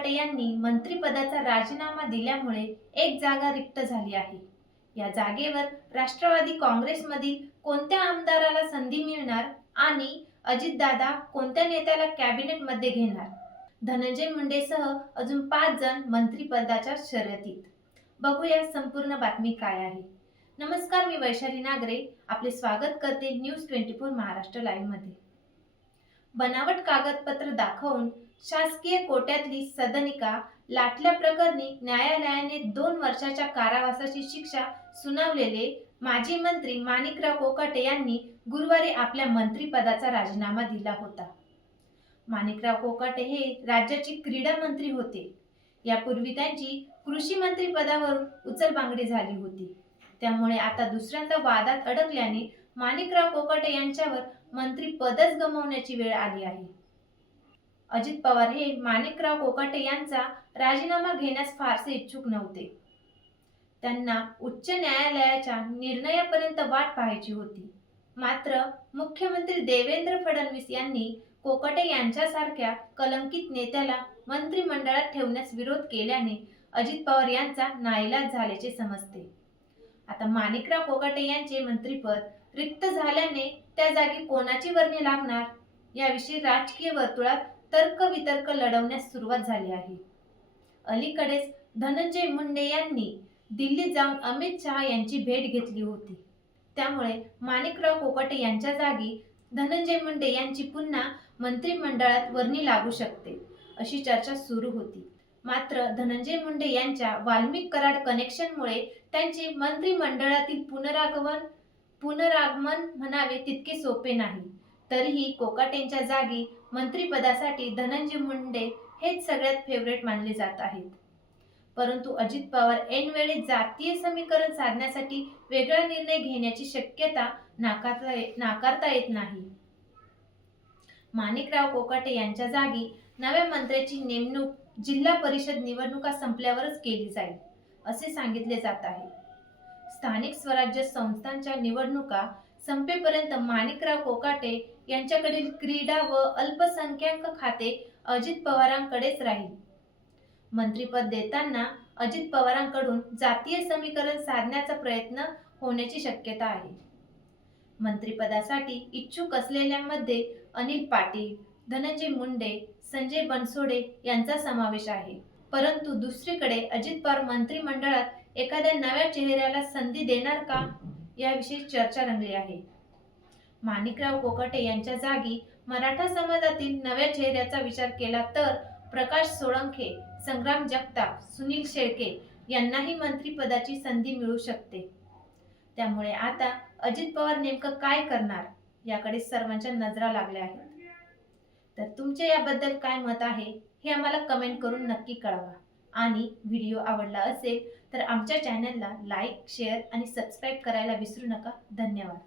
कोकाटे यांनी मंत्रिपदाचा राजीनामा दिल्यामुळे एक जागा रिक्त झाली आहे। या जागेवर राष्ट्रवादी काँग्रेसमधील कोणत्या आमदाराला संधी मिळणार आणि अजितदादा कोणत्या नेत्याला कॅबिनेटमध्ये घेणार? धनंजय मुंडेसह अजून 5 जण मंत्रिपदाच्या शर्यतीत। बघूया संपूर्ण बातमी काय आहे। नमस्कार, मी वैशाली नागरे आपले स्वागत करते न्यूज 24 महाराष्ट्र लाईव्ह मध्ये। बनावट कागदपत्र दाखवून शासकीय कोट्यातली सदनिका लाटल्या प्रकरणी न्यायालयाने 2 वर्षाच्या कारावासाची शिक्षा सुनावलेले माजी मंत्री माणिकराव कोकाटे यांनी गुरुवारी आपल्या मंत्रिपदाचा राजीनामा दिला होता। माणिकराव कोकाटे हे राज्याचे क्रीडा मंत्री होते। यापूर्वी त्यांची कृषी मंत्री पदावरून उचलबांगडी झाली होती। त्यामुळे आता दुसऱ्यांदा वादात अडकल्याने माणिकराव कोकाटे यांच्यावर मंत्रिपदच गमावण्याची वेळ आली आहे। अजित पवार हे माणिकराव कोकाटे यांचा राजीनामा घेण्यास फारसे इच्छुक नव्हते। त्यांना उच्च न्यायालयाच्या निर्णयापर्यंत वाट पाहायची होती। मात्र मुख्यमंत्री देवेंद्र फडणवीस यांनी कोकाटे यांच्यासारख्या कलंकित नेत्याला मंत्रिमंडळात ठेवण्यास विरोध केल्याने अजित पवार यांचा नाईलाज झाल्याचे समजते। आता माणिकराव कोकाटे यांचे मंत्रिपद रिक्त झाल्याने त्या जागी कोणाची वर्णी लागणार याविषयी राजकीय वर्तुळात तर्कवितर्क लढवण्यास सुरुवात झाली आहे। अलीकडेच धनंजय मुंडे यांनी दिल्लीत जाऊन अमित शहा यांची भेट घेतली होती। त्यामुळे माणिकराव कोकाटे यांच्या जागी धनंजय मुंडे यांची पुन्हा मंत्रिमंडळात वर्णी लागू शकते अशी चर्चा सुरू होती। मात्र धनंजय मुंडे यांच्या वाल्मिक कराड कनेक्शनमुळे त्यांचे मंत्रिमंडळातील पुनरागमन म्हणावे तितके सोपे नाही। तरीही कोकाटेंच्या जागी मंत्रिपदासाठी धनंजय मुंडे हेच सगळ्यात फेवरेट मानले जात आहेत। परंतु अजित पवार ऐनवेळी जातीय समीकरण साधण्यासाठी वेगळा निर्णय घेण्याची शक्यता नाकारता येत नाही। माणिकराव कोकाटे यांच्या जागी नव्या मंत्र्याची नेमणूक जिल्हा परिषद निवडणुका संपल्यावरच केली जाईल असे सांगितले जात आहे। स्थानिक स्वराज्य संस्थांच्या निवडणुका संपेपर्यंत माणिकराव कोकाटे यांच्याकडील क्रीडा व अल्पसंख्याक खाते अजित पवारांकडेच राहील। मंत्रिपद देताना अजित पवारांकडून जातीय समीकरण साधण्याचा प्रयत्न होण्याची शक्यता आहे। मंत्रिपदासाठी इच्छुक असलेल्यांमध्ये अनिल पाटील, धनंजय मुंडे, संजय बनसोडे यांचा समावेश आहे। परंतु दुसरीकडे अजित पवार मंत्रिमंडळात एखाद्या नव्या चेहऱ्याला संधी देणार का याविषयी चर्चा रंगली आहे। माणिकराव कोकाटे यांच्या जागी मराठा समाजातील नव्या चेहऱ्याचा विचार केला तर प्रकाश सोळंखे, संग्राम जगताप, सुनील शेळके यांनाही मंत्रिपदाची संधी मिळू शकते। त्यामुळे आता अजित पवार नेमकं काय करणार याकडे सर्वांच्या नजरा लागल्या आहेत। तर तुमचे याबद्दल काय मत आहे हे आम्हाला कमेंट करून नक्की कळवा आणि व्हिडिओ आवडला असेल तर आमच्या चॅनलला लाईक, शेअर आणि सबस्क्राईब करायला विसरू नका। धन्यवाद।